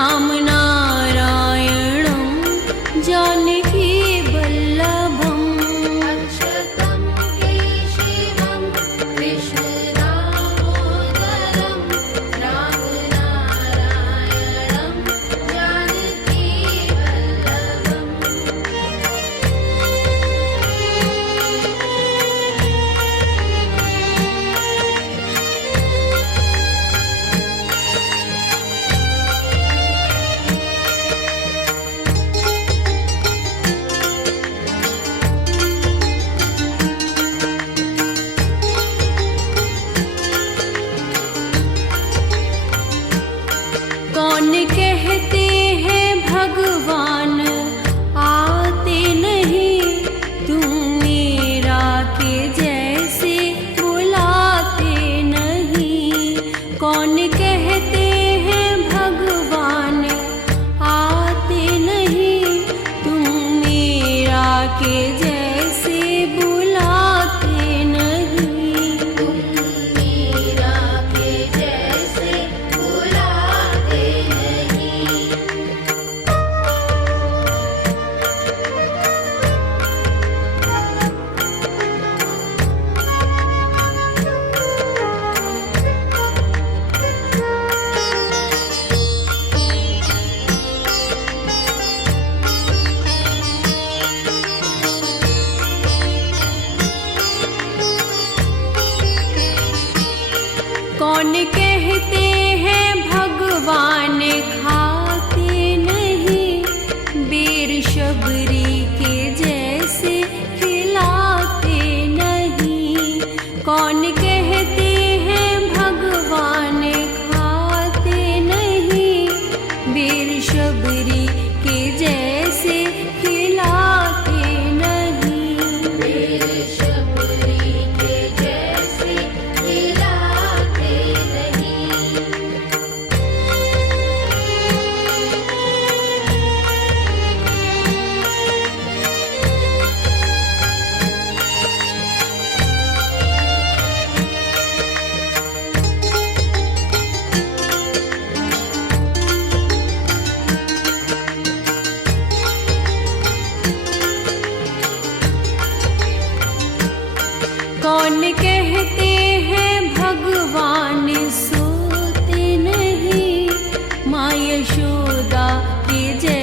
राम नारायणं जानकी वल्लभम् अच्युतं केशवं कृष्णदामोदरं राम नारायणं जानकी कौन कहते हैं भगवान आते नहीं, तुम मेरा के जैसे बुलाते नहीं। कौन कहते हैं भगवान आते नहीं, तुम मेरा के जैसे बुलाते नहीं। तुम मीरा के जैसे बुलाते नहीं। कौन कहते हैं भगवान खाते नहीं, बेर शबरी के जैसे खिलाते नहीं। कौन कहते हैं भगवान खाते नहीं, बेर शबरी के जैसे खिलाते नहीं। मेरे शबरी के जैसे खिलाते नहीं। कौन कहते हैं भगवान सोते नहीं, माँ यशोदा के जैसे